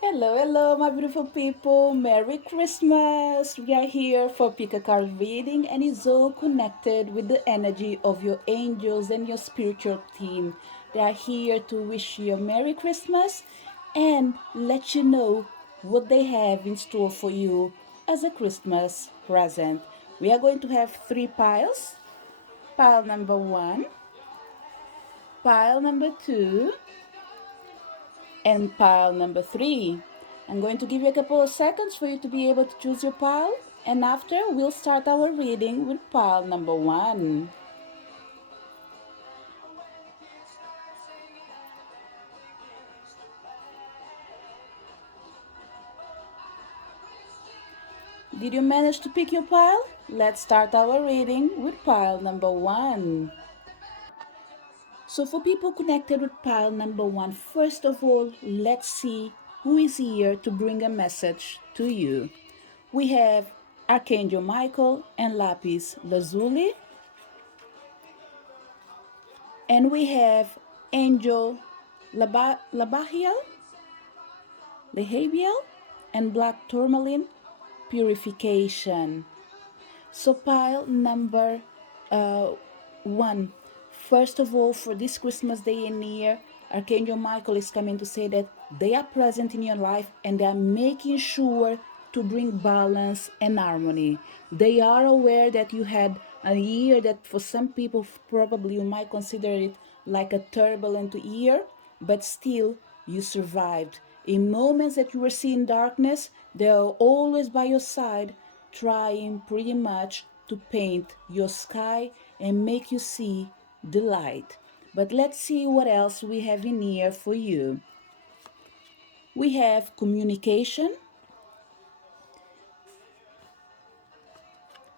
Hello, hello, my beautiful people. Merry Christmas. We are here for pick a card reading, and it's all connected with the energy of your angels and your spiritual team. They are here to wish you a Merry Christmas and let you know what they have in store for you as a Christmas present. We are going to have three piles. Pile number one, pile number two, and pile number three. I'm going to give you a couple of seconds for you to be able to choose your pile, and after we'll start our reading with pile number one. Did you manage to pick your pile? Let's start our reading with pile number one. So for people connected with pile number one, first of all, let's see who is here to bring a message to you. We have Archangel Michael and Lapis Lazuli. And we have Angel Labahiel, Lehabiel, and Black Tourmaline Purification. So pile number one. First of all, for this Christmas day and year, Archangel Michael is coming to say that they are present in your life and they are making sure to bring balance and harmony. They are aware that you had a year that for some people probably you might consider it like a turbulent year, but still you survived. In moments that you were seeing darkness, they are always by your side, trying pretty much to paint your sky and make you see the light. But let's see what else we have in here for you. We have communication,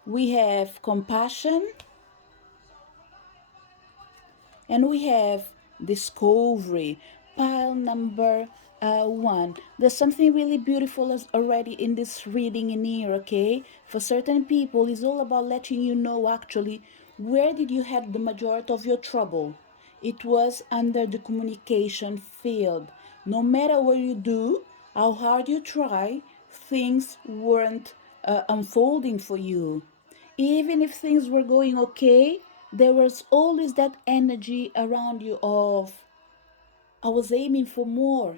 we have compassion, and we have discovery. Pile number one. There's something really beautiful already in this reading in here, okay? For certain people, it's all about letting you know actually where did you have the majority of your trouble. It was under the communication field. No matter what you do, how hard you try, things weren't unfolding for you. Even if things were going okay, there was always that energy around you of, I was aiming for more.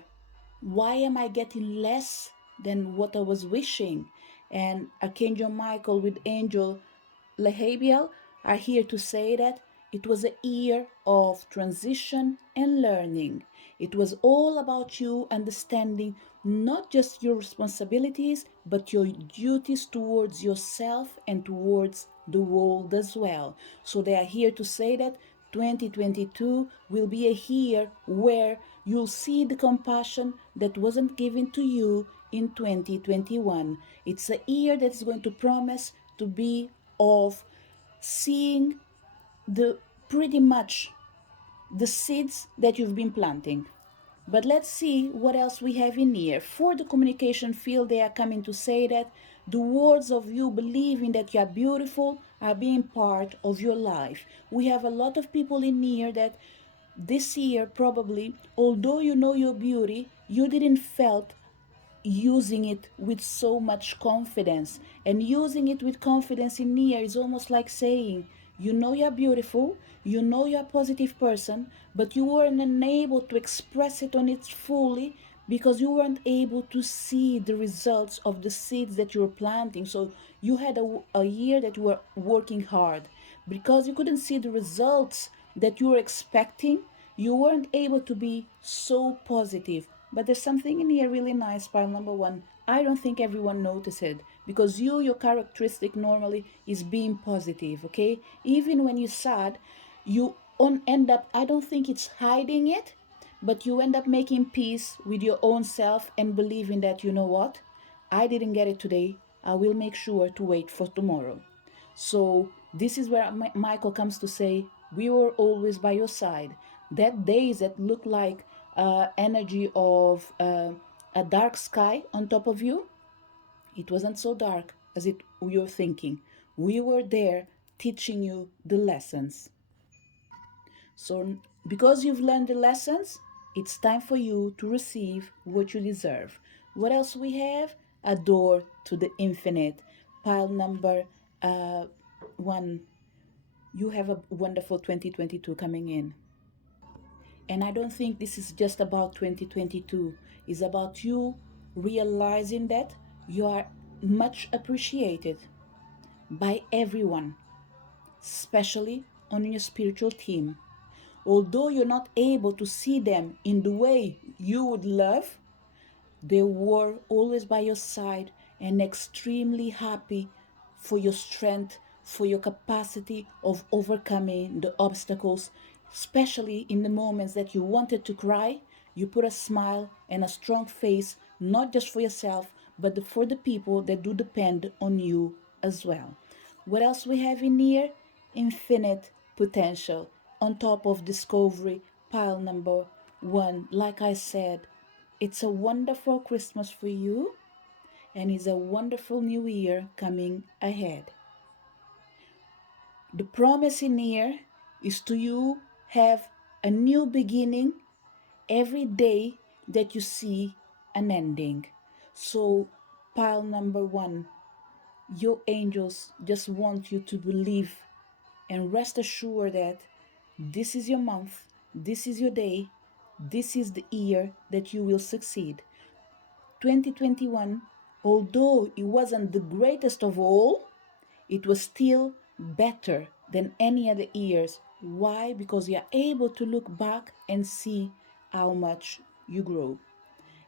Why am I getting less than what I was wishing? And Archangel Michael with Angel Lehabiel are here to say that it was a year of transition and learning. It was all about you understanding not just your responsibilities, but your duties towards yourself and towards the world as well. So they are here to say that 2022 will be a year where you'll see the compassion that wasn't given to you in 2021. It's a year that is going to promise to be of seeing the pretty much the seeds that you've been planting. But let's see what else we have in here. For the communication field, they are coming to say that the words of you believing that you are beautiful are being part of your life. We have a lot of people in here that this year probably, although you know your beauty, you didn't felt using it with so much confidence. And using it with confidence in here is almost like saying, you know you're beautiful, you know you're a positive person, but you weren't unable to express it on it fully because you weren't able to see the results of the seeds that you were planting. So you had a year that you were working hard. Because you couldn't see the results that you were expecting, you weren't able to be so positive. But there's something in here really nice, pile number one. I don't think everyone noticed it because your characteristic normally is being positive, okay? Even when you're sad, you end up, I don't think it's hiding it, but you end up making peace with your own self and believing that, you know what? I didn't get it today. I will make sure to wait for tomorrow. So this is where Michael comes to say, we were always by your side. That days that look like energy of a dark sky on top of you, it wasn't so dark as it you're thinking. We were there teaching you the lessons. So because you've learned the lessons, It's time for you to receive what you deserve. What else we have? A door to the infinite. Pile number uh, one. You have a wonderful 2022 coming in. And I don't think this is just about 2022. It's about you realizing that you are much appreciated by everyone, especially on your spiritual team. Although you're not able to see them in the way you would love, they were always by your side and extremely happy for your strength, for your capacity of overcoming the obstacles, especially in the moments that you wanted to cry. You put a smile and a strong face, not just for yourself, but for the people that do depend on you as well. What else we have in here? Infinite potential. On top of discovery, pile number one, like I said, it's a wonderful Christmas for you, and it's a wonderful new year coming ahead. The promise in here is to you have a new beginning every day that you see an ending. So, pile number one, your angels just want you to believe and rest assured that this is your month, this is your day, this is the year that you will succeed. 2021, although it wasn't the greatest of all, it was still better than any other years. Why? Because you are able to look back and see how much you grow.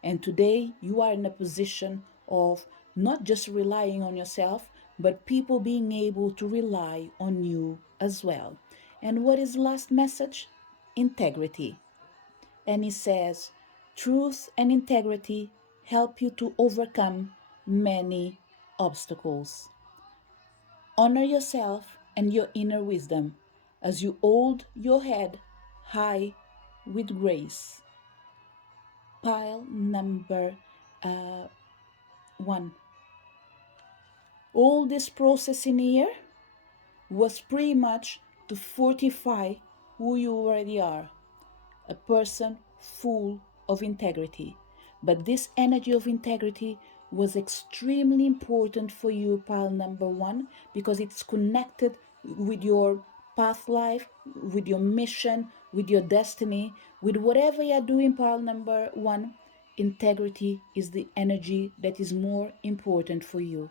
And today you are in a position of not just relying on yourself, but people being able to rely on you as well. And what is the last message? Integrity. And he says, truth and integrity help you to overcome many obstacles. Honor yourself and your inner wisdom as you hold your head high with grace. Pile number one. All this process in here was pretty much to fortify who you already are, a person full of integrity. But this energy of integrity was extremely important for you, pile number one, because it's connected with your path life, with your mission, with your destiny, with whatever you're doing, pile number one. Integrity is the energy that is more important for you.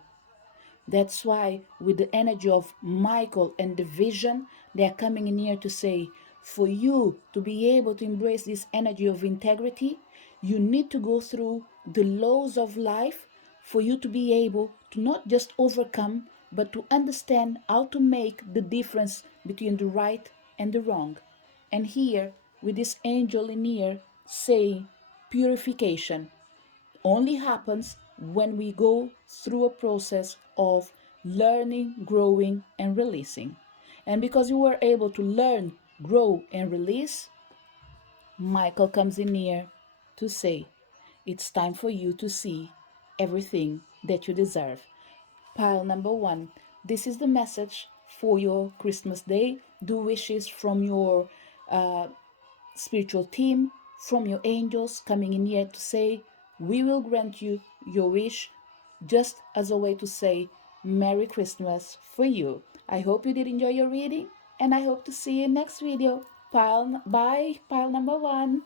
That's why, with the energy of Michael and the vision, they are coming in here to say, for you to be able to embrace this energy of integrity, you need to go through the laws of life for you to be able to not just overcome, but to understand how to make the difference between the right and the wrong. And here, with this angel in here saying, purification only happens when we go through a process of learning, growing, and releasing. And because you were able to learn, grow, and release, Michael comes in here to say, it's time for you to see everything that you deserve. Pile number one, this is the message for your Christmas day. Do wishes from your spiritual team, from your angels coming in here to say, we will grant you your wish, just as a way to say, Merry Christmas for you. I hope you did enjoy your reading, and I hope to see you next video. Bye, pile number one.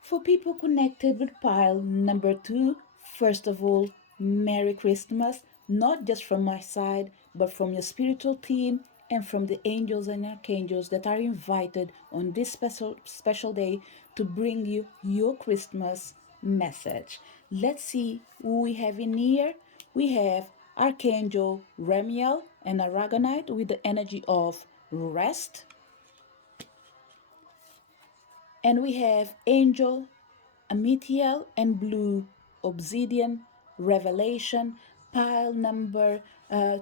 For people connected with pile number two, first of all, Merry Christmas, not just from my side, but from your spiritual team and from the angels and archangels that are invited on this special day to bring you your Christmas message. Let's see who we have in here. We have Archangel Raphael and Aragonite with the energy of rest. And we have Angel Amethyl and Blue Obsidian Revelation. Pile number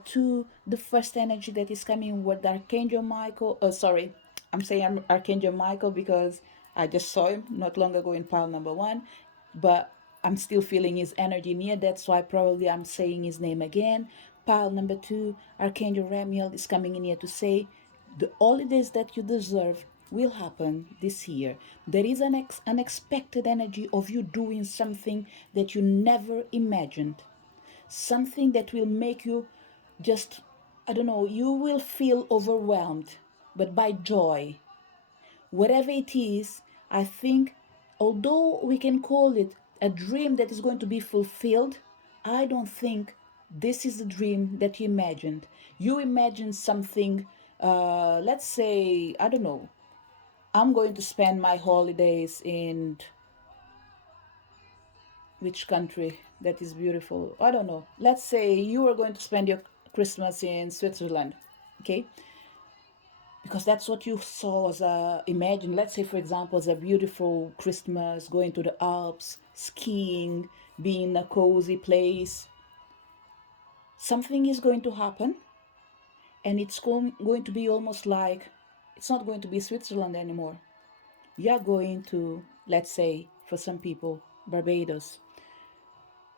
two, the first energy that is coming with Archangel Michael. Oh, sorry, I'm saying Archangel Michael because I just saw him not long ago in pile number one, but I'm still feeling his energy near. That's why probably I'm saying his name again. Pile number two, Archangel Raphael is coming in here to say the holidays that you deserve will happen this year. There is an unexpected energy of you doing something that you never imagined. Something that will make you just, I don't know, you will feel overwhelmed, but by joy. Whatever it is, I think, although we can call it a dream that is going to be fulfilled, I don't think this is the dream that you imagined. You imagined something, let's say, I don't know, I'm going to spend my holidays in which country that is beautiful? I don't know. Let's say you are going to spend your Christmas in Switzerland, okay? Because that's what you saw as a imagine. Let's say, for example, as a beautiful Christmas, going to the Alps, skiing, being in a cozy place. Something is going to happen, and it's going to be almost like it's not going to be Switzerland anymore. You're going to, let's say, for some people, Barbados.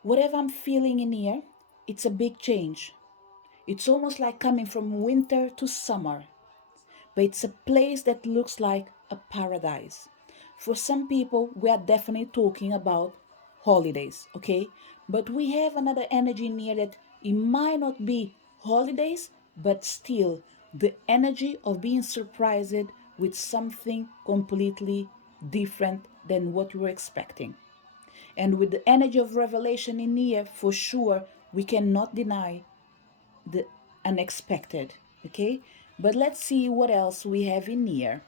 Whatever I'm feeling in here, it's a big change. It's almost like coming from winter to summer, but it's a place that looks like a paradise. For some people, we are definitely talking about holidays, okay? But we have another energy in here that it might not be holidays, but still the energy of being surprised with something completely different than what you were expecting. And with the energy of revelation in here, for sure, we cannot deny the unexpected. Okay? But let's see what else we have in here.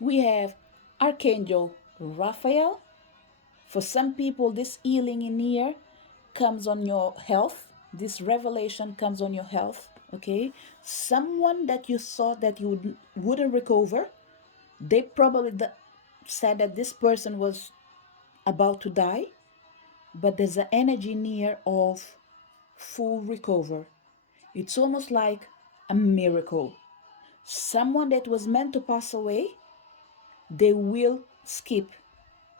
We have Archangel Raphael. For some people, this healing in here comes on your health. This revelation comes on your health. Okay? Someone that you thought that you wouldn't recover, they probably said that this person was about to die, but there's an energy near of full recover. It's almost like a miracle. Someone that was meant to pass away, they will skip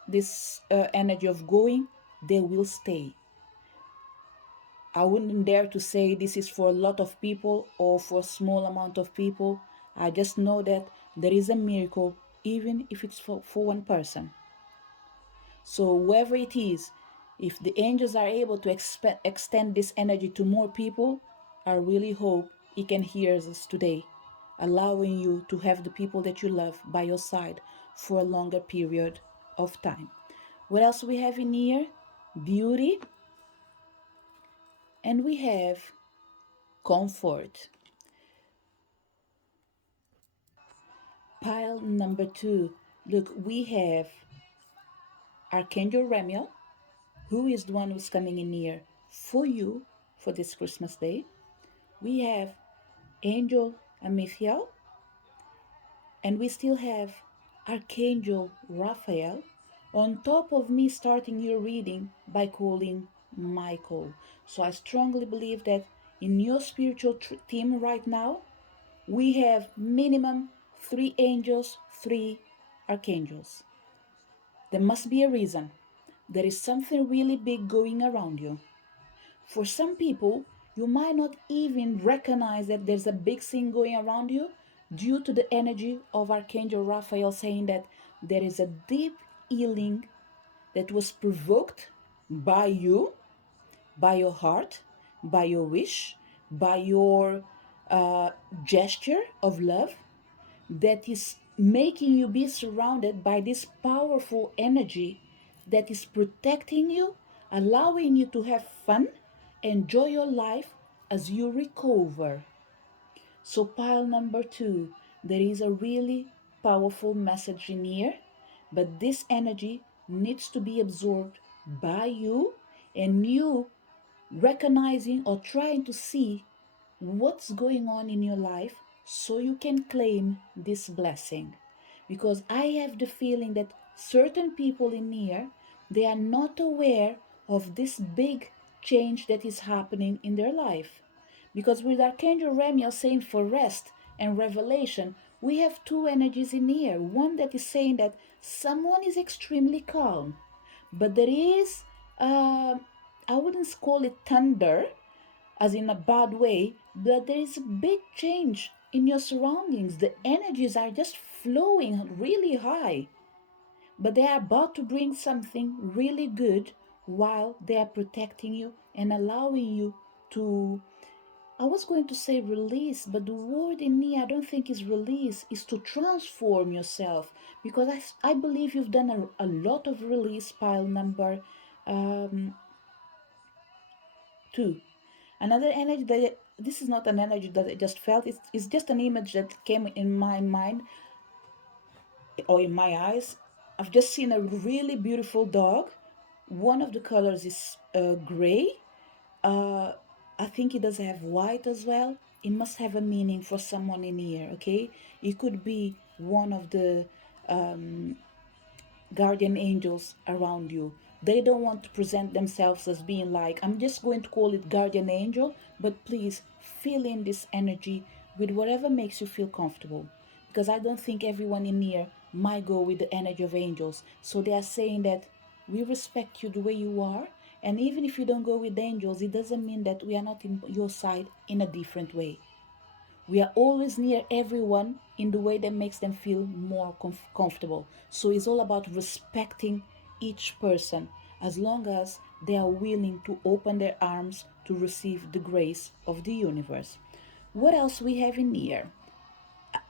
this energy of going, they will stay. I wouldn't dare to say this is for a lot of people or for a small amount of people. I just know that there is a miracle, even if it's for one person. So, whoever it is, if the angels are able to extend this energy to more people, I really hope He can hear us today, allowing you to have the people that you love by your side for a longer period of time. What else we have in here? Beauty, and we have comfort. Pile number two. Look, we have Archangel Raphael, who is the one who's coming in here for you for this Christmas day. We have Angel Amifiel, and we still have Archangel Raphael, on top of me starting your reading by calling Michael. So I strongly believe that in your spiritual team right now, we have minimum 3 angels, 3 archangels. There must be a reason. There is something really big going around you. For some people, you might not even recognize that there's a big thing going around you due to the energy of Archangel Raphael saying that there is a deep healing that was provoked by you, by your heart, by your wish, by your uh, gesture of love that is making you be surrounded by this powerful energy that is protecting you, allowing you to have fun, enjoy your life as you recover. So, pile number two, there is a really powerful message in here, but this energy needs to be absorbed by you, and you recognizing or trying to see what's going on in your life so you can claim this blessing. Because I have the feeling that certain people in here, they are not aware of this big change that is happening in their life. Because with Archangel Ramiel saying for rest and revelation, we have two energies in here. One that is saying that someone is extremely calm, but there is, I wouldn't call it thunder, as in a bad way, but there is a big change in your surroundings. The energies are just flowing really high, but they are about to bring something really good while they are protecting you and allowing you to, I was going to say release, but the word in me I don't think is release, is to transform yourself, because I believe you've done a lot of release, pile number um, 2. Another energy that, this is not an energy that I just felt, it's just an image that came in my mind or in my eyes. I've just seen a really beautiful dog. One of the colors is gray. Uh, I think it does have white as well. It must have a meaning for someone in here, okay? It could be one of the um, guardian angels around you. They don't want to present themselves as being like, I'm just going to call it guardian angel, but please fill in this energy with whatever makes you feel comfortable. Because I don't think everyone in here might go with the energy of angels. So they are saying that we respect you the way you are. And even if you don't go with angels, it doesn't mean that we are not in your side in a different way. We are always near everyone in the way that makes them feel more comfortable. So it's all about respecting each person as long as they are willing to open their arms to receive the grace of the universe. What else we have in here?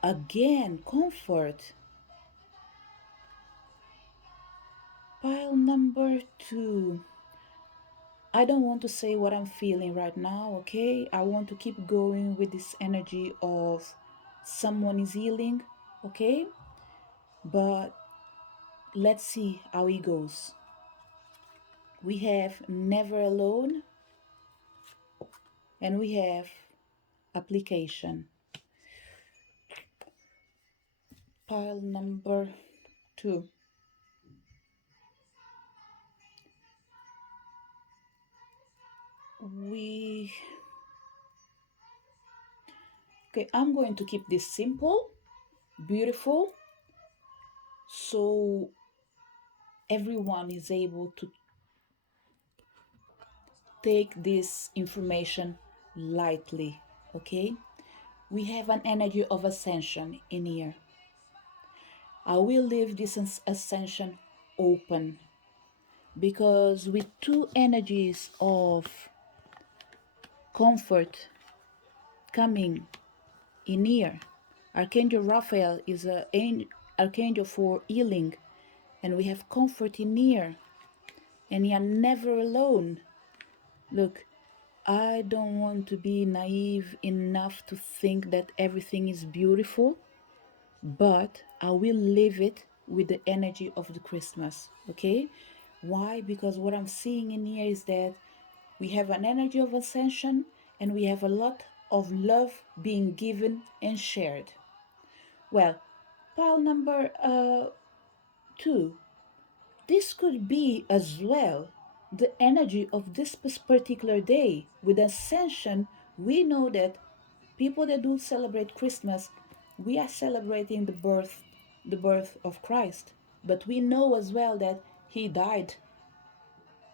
Again, comfort. Pile number 2. I don't want to say what I'm feeling right now, okay? I want to keep going with this energy of someone is healing, okay? But let's see how it goes. We have never alone and we have application. Pile number 2. We Okay, I'm going to keep this simple, beautiful, so everyone is able to take this information lightly, okay? We have an energy of ascension in here. I will leave this ascension open because with two energies of comfort coming in here, Archangel Raphael is an archangel for healing, and we have comfort in here, and you are never alone. Look, I don't want to be naive enough to think that everything is beautiful, but I will live it with the energy of the Christmas, okay? Why? Because what I'm seeing in here is that we have an energy of ascension and we have a lot of love being given and shared. Well, pile number 2. This could be as well the energy of this particular day. With ascension, we know that people that do celebrate Christmas, we are celebrating the birth of Christ. But we know as well that he died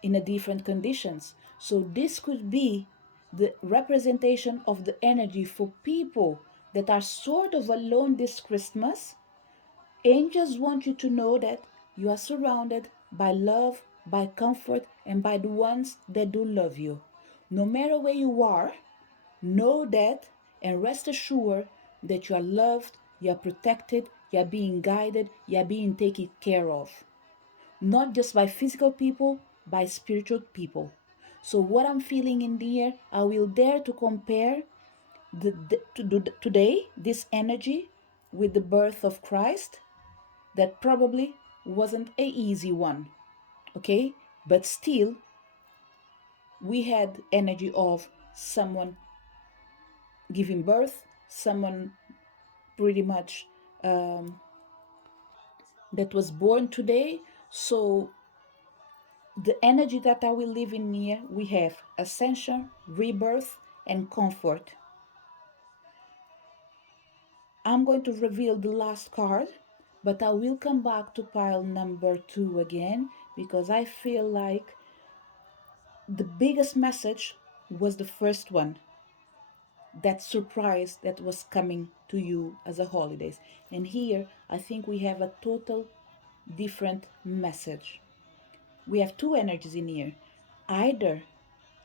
in a different conditions. So this could be the representation of the energy for people that are sort of alone this Christmas. Angels want you to know that you are surrounded by love, by comfort, and by the ones that do love you. No matter where you are, know that and rest assured that you are loved, you are protected, you are being guided, you are being taken care of. Not just by physical people, by spiritual people. So, what I'm feeling in the air, I will dare to compare today, this energy, with the birth of Christ. That probably wasn't a easy one, okay? But still, we had energy of someone giving birth, someone pretty much that was born today. So the energy that I will live in here, we have ascension, rebirth, and comfort. I'm going to reveal the last card, but I will come back to pile number 2 again because I feel like the biggest message was the first one, that surprise that was coming to you as a holidays. And here I think we have a total different message. We have two energies in here. Either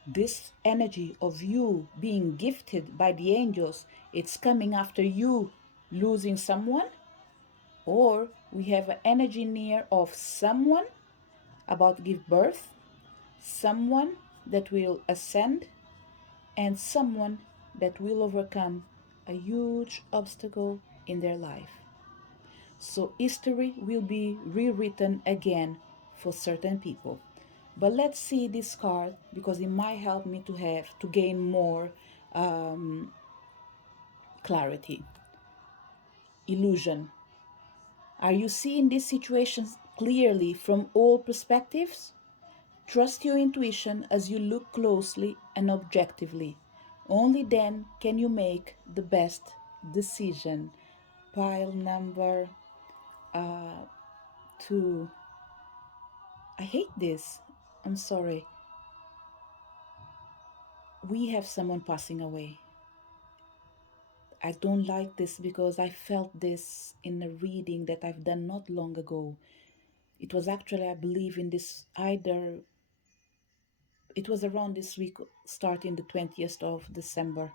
this energy of you being gifted by the angels, it's coming after you losing someone, or we have an energy near of someone about to give birth, someone that will ascend, and someone that will overcome a huge obstacle in their life. So history will be rewritten again for certain people. But let's see this card because it might help me to gain more um, clarity. Illusion. Are you seeing these situations clearly from all perspectives? Trust your intuition as you look closely and objectively. Only then can you make the best decision. Pile number 2. I hate this. I'm sorry. We have someone passing away. I don't like this because I felt this in a reading that I've done not long ago. It was actually, I believe, in this either, it was around this week, starting the 20th of December.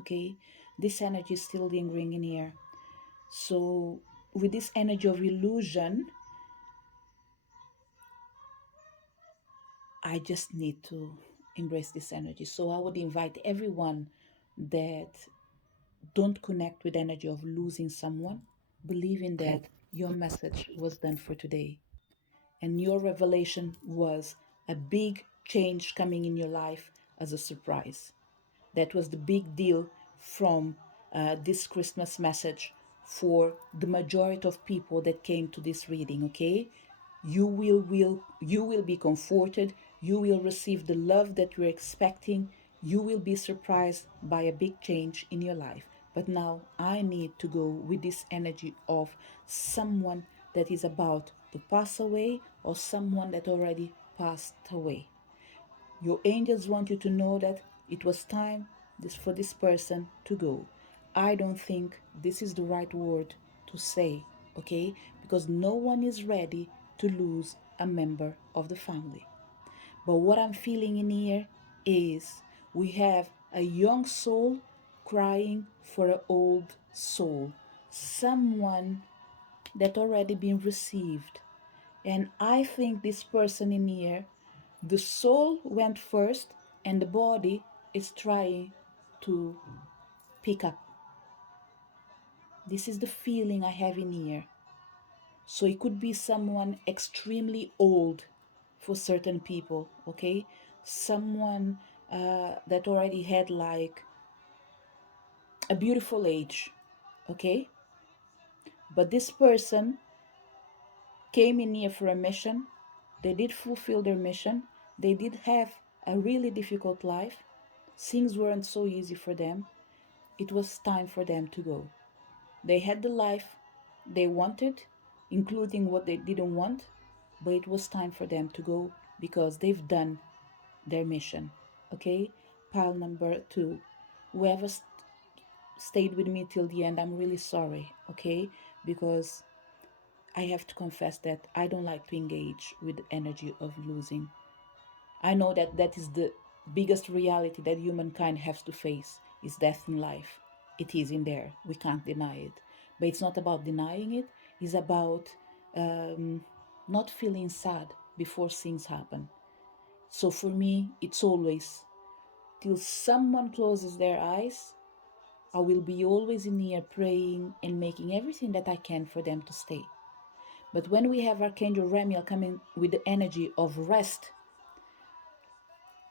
Okay? This energy is still lingering in here. So, with this energy of illusion, I just need to embrace this energy. So, I would invite everyone that don't connect with energy of losing someone, believing that your message was done for today and your revelation was a big change coming in your life as a surprise. That was the big deal from this Christmas message for the majority of people that came to this reading, okay? You will be comforted, you will receive the love that you're expecting, you will be surprised by a big change in your life. But now I need to go with this energy of someone that is about to pass away or someone that already passed away. Your angels want you to know that it was time for this person to go. I don't think this is the right word to say, okay? Because no one is ready to lose a member of the family. But what I'm feeling in here is we have a young soul crying for an old soul, someone that already been received. And I think this person in here, the soul went first and the body is trying to pick up. This is the feeling I have in here. So it could be someone extremely old for certain people, okay? Someone that already had like a beautiful age, okay? But this person came in here for a mission. They did fulfill their mission. They did have a really difficult life. Things weren't so easy for them. It was time for them to go. They had the life they wanted, including what they didn't want, but it was time for them to go because they've done their mission. Okay? Pile number 2. Whoever stayed with me till the end, I'm really sorry. Okay? Because I have to confess that I don't like to engage with the energy of losing. I know that that is the biggest reality that humankind has to face is death in life. It is in there. We can't deny it. But it's not about denying it. It's about not feeling sad before things happen. So for me, it's always till someone closes their eyes, I will be always in here praying and making everything that I can for them to stay. But when we have Archangel Raphael coming with the energy of rest,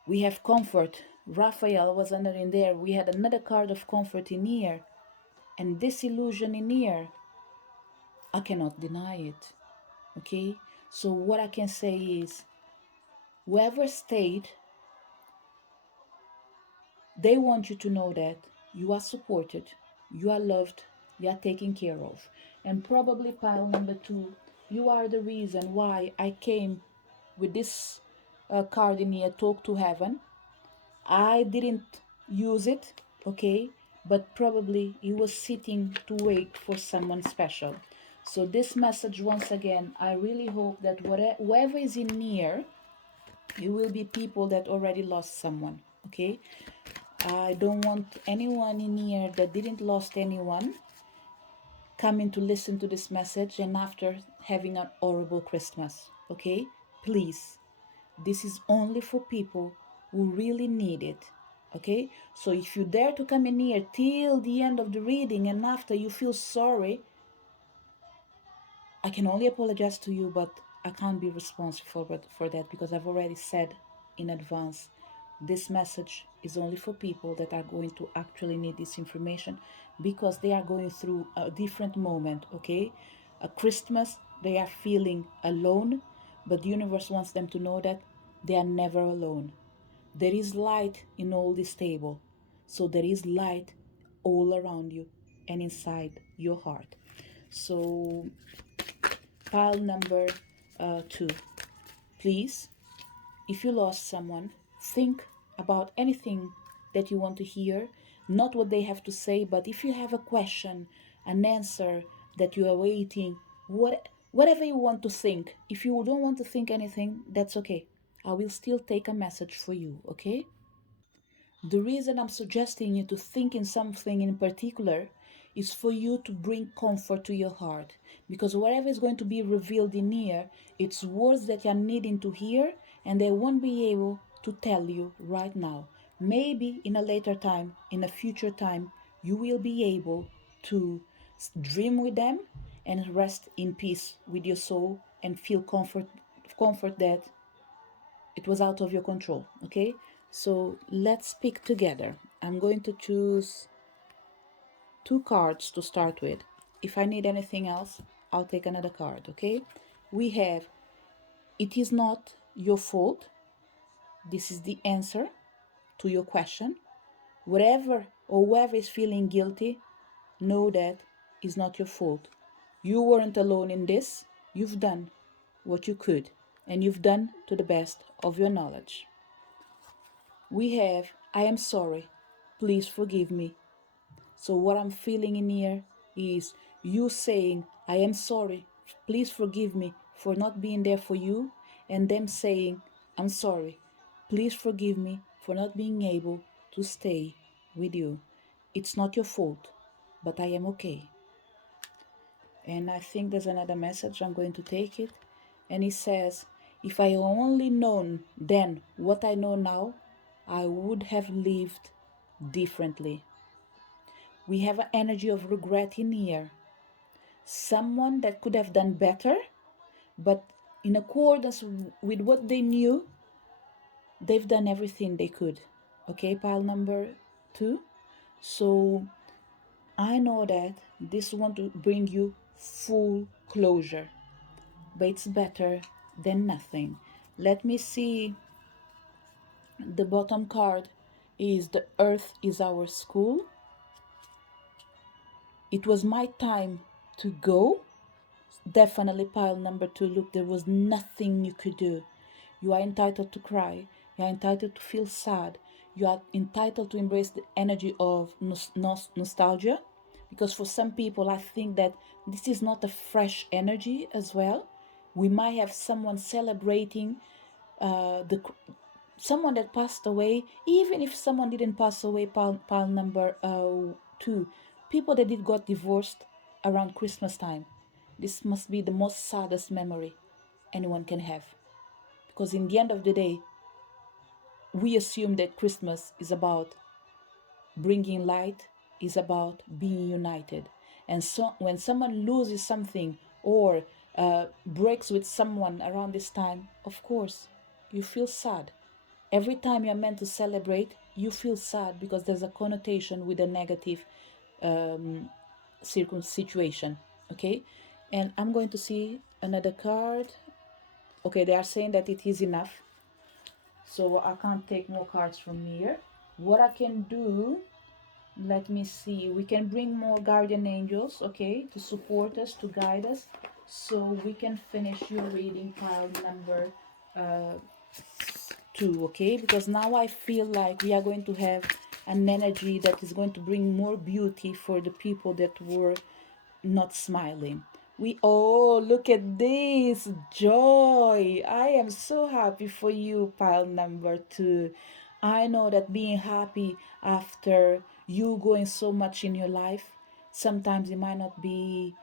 we have comfort. Raphael was under in there. We had another card of comfort in here. And this illusion in here, I cannot deny it. Okay? So what I can say is, whoever stayed, they want you to know that you are supported, you are loved, You are taken care of. And probably pile number 2, you are the reason why I came with this card in here, Talk to Heaven. I didn't use it, okay, but probably you was sitting to wait for someone special. So this message, once again, I really hope that whoever is in here, it will be people that already lost someone, okay? I don't want anyone in here that didn't lost anyone coming to listen to this message and after having an horrible Christmas, okay? Please, this is only for people who really need it, okay? So if you dare to come in here till the end of the reading and after you feel sorry, I can only apologize to you, but I can't be responsible for that, because I've already said in advance, this message is only for people that are going to actually need this information, because they are going through a different moment, okay? A Christmas, they are feeling alone, but the universe wants them to know that they are never alone. There is light in all this table. So there is light all around you and inside your heart. So pile number 2, please, if you lost someone, think about anything that you want to hear, not what they have to say, but if you have a question, an answer that you are waiting, whatever you want to think. If you don't want to think anything, that's okay. I will still take a message for you, okay? The reason I'm suggesting you to think in something in particular is for you to bring comfort to your heart. Because whatever is going to be revealed in here, it's words that you're needing to hear and they won't be able to tell you right now. Maybe in a later time, in a future time, you will be able to dream with them and rest in peace with your soul and feel comfort that it was out of your control, okay? So let's pick together. I'm going to choose 2 cards to start with. If I need anything else, I'll take another card, okay? We have, it is not your fault. This is the answer to your question. Whatever or whoever is feeling guilty, know that is not your fault. You weren't alone in this. You've done what you could, and you've done to the best of your knowledge. We have, I am sorry, please forgive me. So what I'm feeling in here is you saying, I am sorry, please forgive me for not being there for you, and them saying, I'm sorry, please forgive me for not being able to stay with you. It's not your fault, but I am okay. And I think there's another message, I'm going to take it. And it says, if I only known then what I know now, I would have lived differently. We have an energy of regret in here. Someone that could have done better, but in accordance with what they knew, they've done everything they could. Okay, pile number 2. So I know that this want to bring you full closure, but it's better than nothing. Let me see. The bottom card is the earth is our school. It was my time to go. Definitely pile number 2. Look, there was nothing you could do. You are entitled to cry. You are entitled to feel sad. You are entitled to embrace the energy of nostalgia. Because for some people, I think that this is not a fresh energy as well. We might have someone celebrating the someone that passed away. Even if someone didn't pass away, pile number 2, people that did got divorced around Christmas time. This must be the most saddest memory anyone can have, because in the end of the day, we assume that Christmas is about bringing light, is about being united. And so when someone loses something or breaks with someone around this time, of course you feel sad. Every time you're meant to celebrate, you feel sad, because there's a connotation with a negative situation, okay? And I'm going to see another card. Okay, they are saying that it is enough, so I can't take more cards from here. What I can do Let me see. We can bring more guardian angels, okay, to support us, to guide us, so we can finish your reading, pile number uh, 2, okay? Because now I feel like we are going to have an energy that is going to bring more beauty for the people that were not smiling. Oh, look at this joy. I am so happy for you, pile number 2. I know that being happy after you going so much in your life, sometimes it might not be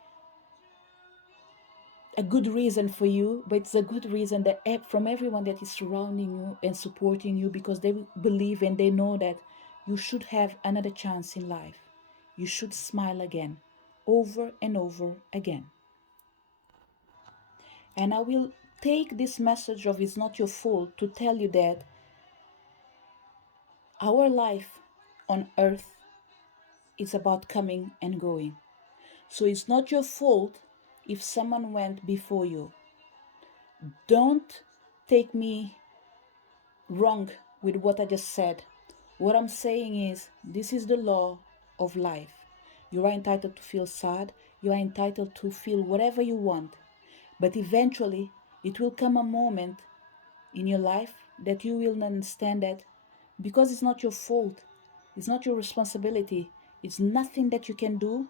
a good reason for you, but it's a good reason that from everyone that is surrounding you and supporting you, because they believe and they know that you should have another chance in life. You should smile again, over and over again. And I will take this message of "it's not your fault" to tell you that our life on earth is about coming and going. So it's not your fault if someone went before you. Don't take me wrong with what I just said. What I'm saying is, this is the law of life. You are entitled to feel sad, you are entitled to feel whatever you want. But eventually, it will come a moment in your life that you will understand that because it's not your fault, it's not your responsibility, it's nothing that you can do,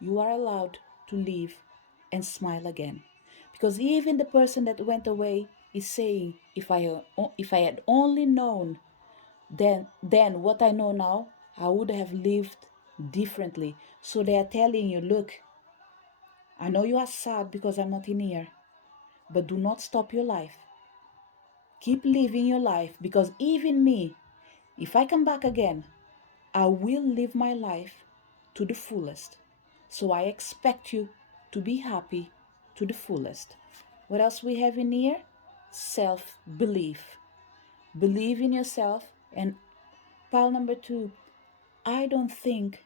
you are allowed to live and smile again. Because even the person that went away is saying, if I had only known then what I know now, I would have lived differently. So they are telling you, look, I know you are sad because I'm not in here, but do not stop your life. Keep living your life, because even me, if I come back again, I will live my life to the fullest. So I expect you to be happy to the fullest. What else we have in here? Self-belief. Believe in yourself. And pile number 2, I don't think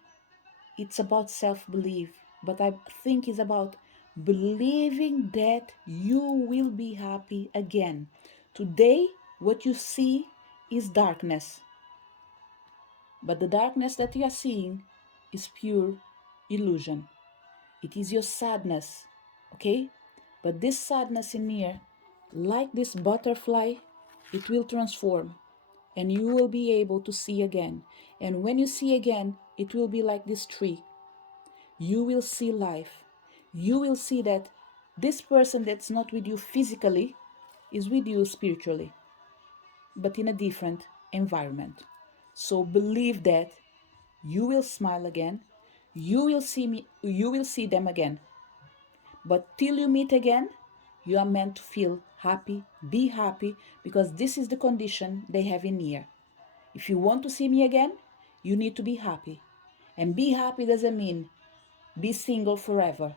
it's about self-belief, but I think it's about believing that you will be happy again. Today, what you see is darkness, but the darkness that you are seeing is pure illusion. It is your sadness, okay? But this sadness in here, like this butterfly, it will transform and you will be able to see again. And when you see again, it will be like this tree. You will see life. You will see that this person that's not with you physically is with you spiritually, but in a different environment. So believe that you will smile again. You will see me, you will see them again. But till you meet again, you are meant to feel happy, be happy, because this is the condition they have in here. If you want to see me again, you need to be happy. And be happy doesn't mean be single forever.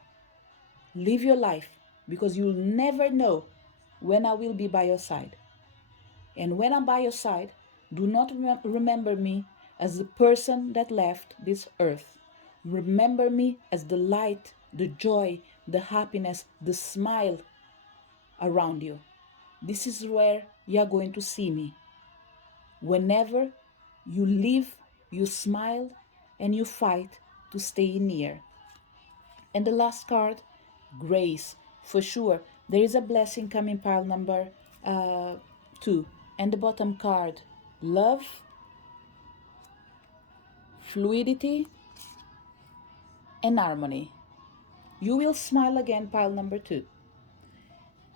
Live your life, because you'll never know when I will be by your side. And when I'm by your side, do not remember me as the person that left this earth. Remember me as the light, the joy, the happiness, the smile around you. This is where you are going to see me. Whenever you live, you smile, and you fight to stay near. And the last card, grace. For sure, there is a blessing coming, pile number 2. And the bottom card, love, fluidity, and harmony. You will smile again, pile number 2.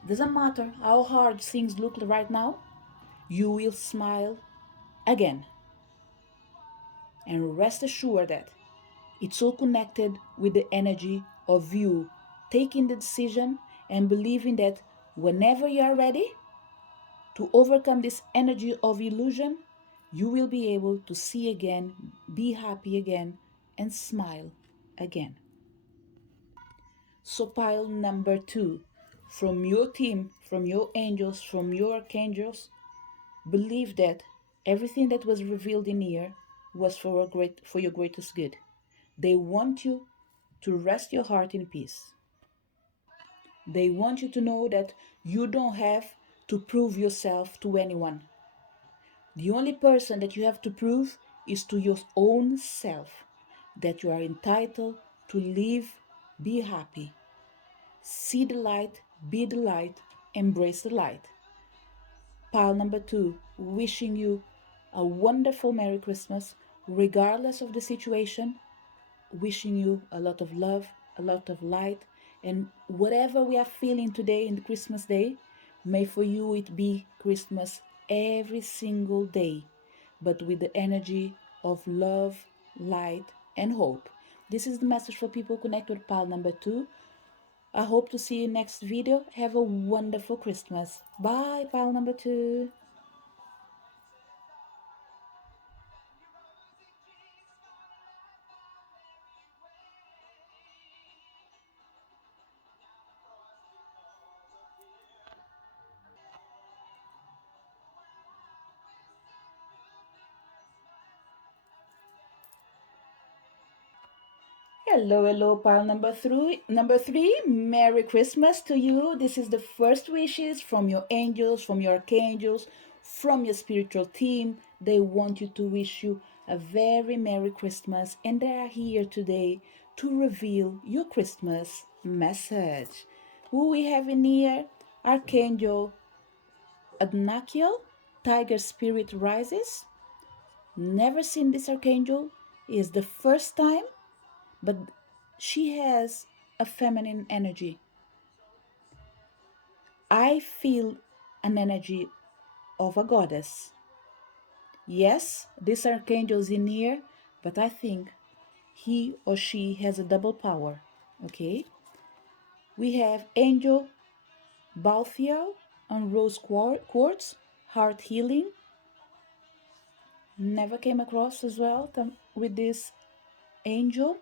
Doesn't matter how hard things look right now, you will smile again. And rest assured that it's all connected with the energy of you taking the decision and believing that whenever you are ready to overcome this energy of illusion, you will be able to see again, be happy again, and smile again. So pile number 2, from your team, from your angels, from your archangels, believe that everything that was revealed in here was for your greatest good. They want you to rest your heart in peace. They want you to know that you don't have to prove yourself to anyone. The only person that you have to prove is to your own self. that you are entitled to live, be happy, see the light, be the light, embrace the light. Pile number 2, wishing you a wonderful Merry Christmas, regardless of the situation, wishing you a lot of love, a lot of light, and whatever we are feeling today in the Christmas day, may for you it be Christmas every single day, but with the energy of love, light, and hope. This is the message for people connected with pile number 2. I hope to see you next video. Have a wonderful Christmas. Bye, pile number 2. Hello, hello, pile number 3. Number 3, Merry Christmas to you. This is the first wishes from your angels, from your archangels, from your spiritual team. They want you to wish you a very Merry Christmas, and they are here today to reveal your Christmas message. Who we have in here? Archangel Adnakiel, Tiger Spirit Rises. Never seen this archangel. Is the first time, but she has a feminine energy. I feel an energy of a goddess. Yes, this archangel is in here, but I think he or she has a double power. Okay? We have Angel Balthiel on Rose Quartz, Heart Healing. Never came across as well with this angel.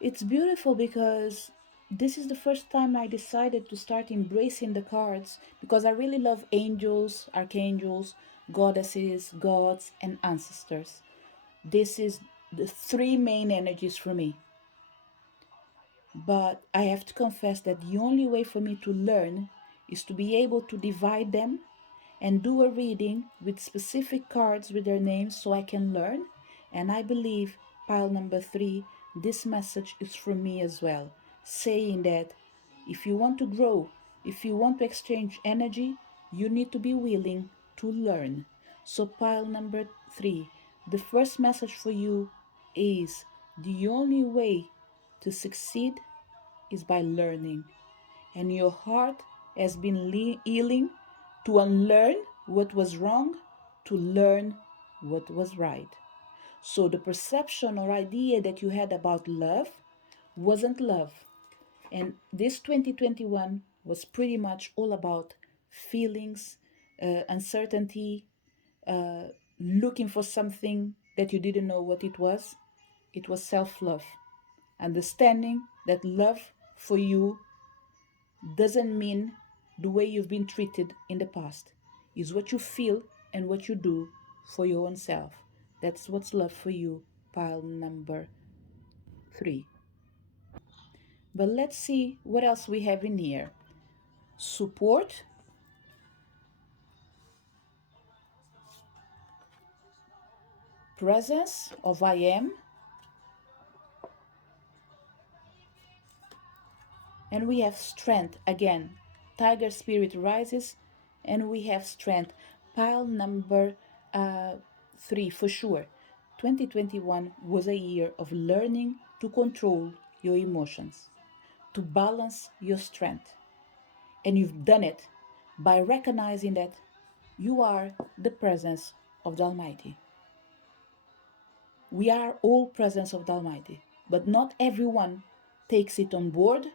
It's beautiful because this is the first time I decided to start embracing the cards because I really love angels, archangels, goddesses, gods, and ancestors. This is the three main energies for me. But I have to confess that the only way for me to learn is to be able to divide them and do a reading with specific cards with their names so I can learn. And I believe pile number 3, this message is from me as well, saying that if you want to grow, if you want to exchange energy, you need to be willing to learn. So, pile number 3, the first message for you is the only way to succeed is by learning, and your heart has been healing to unlearn what was wrong, to learn what was right. So the perception or idea that you had about love wasn't love. And this 2021 was pretty much all about feelings, uncertainty, looking for something that you didn't know what it was. It was self love. Understanding that love for you doesn't mean the way you've been treated in the past. It's what you feel and what you do for your own self. That's what's love for you, pile number 3. But let's see what else we have in here. Support, presence of I am, and we have strength again. Tiger spirit rises, and we have strength. Pile number 3 for sure. 2021 was a year of learning to control your emotions, to balance your strength. And you've done it by recognizing that you are the presence of the Almighty. We are all presence of the Almighty, but not everyone takes it on board,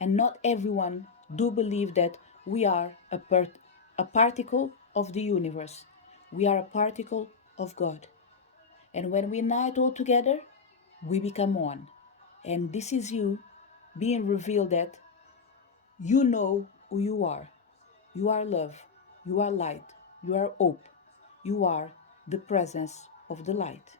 and not everyone do believe that we are a particle of the universe. We are a particle of God. And when we unite all together, we become one. And this is you being revealed that you know who you are. You are love. You are light. You are hope. You are the presence of the light.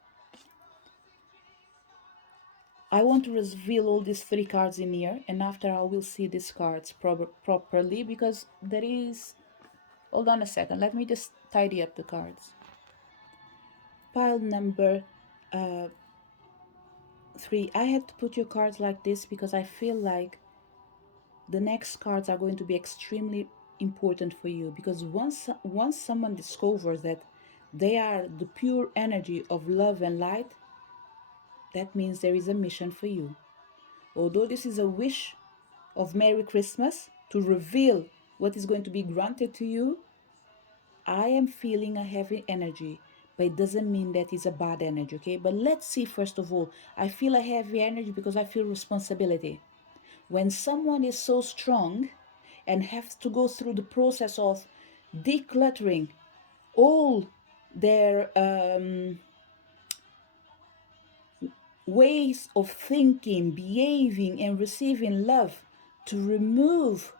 I want to reveal all these 3 cards in here, and after I will see these cards properly because there is. Hold on a second, let me just tidy up the cards. Pile number 3, I had to put your cards like this because I feel like the next cards are going to be extremely important for you, because once someone discovers that they are the pure energy of love and light, that means there is a mission for you. Although this is a wish of Merry Christmas to reveal what is going to be granted to you, I am feeling a heavy energy, but it doesn't mean that it's a bad energy, okay? But let's see, first of all, I feel a heavy energy because I feel responsibility. When someone is so strong and has to go through the process of decluttering all their ways of thinking, behaving, and receiving love, to remove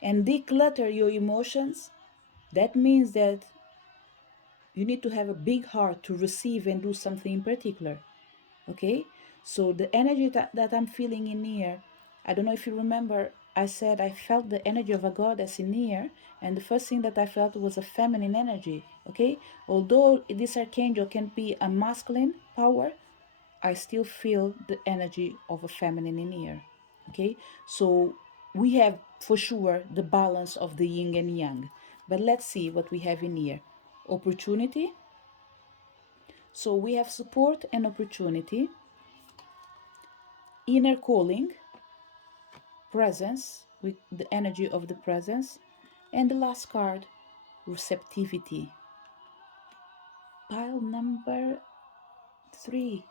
and declutter your emotions, that means that you need to have a big heart to receive and do something in particular. Okay? So the energy that I'm feeling in here, I don't know if you remember, I said I felt the energy of a goddess in here, and the first thing that I felt was a feminine energy. Okay? Although this archangel can be a masculine power, I still feel the energy of a feminine in here. Okay? So we have for sure the balance of the yin and yang. But let's see what we have in here. Opportunity. So we have support and opportunity, inner calling, presence, with the energy of the presence, and the last card, receptivity. Pile number 3.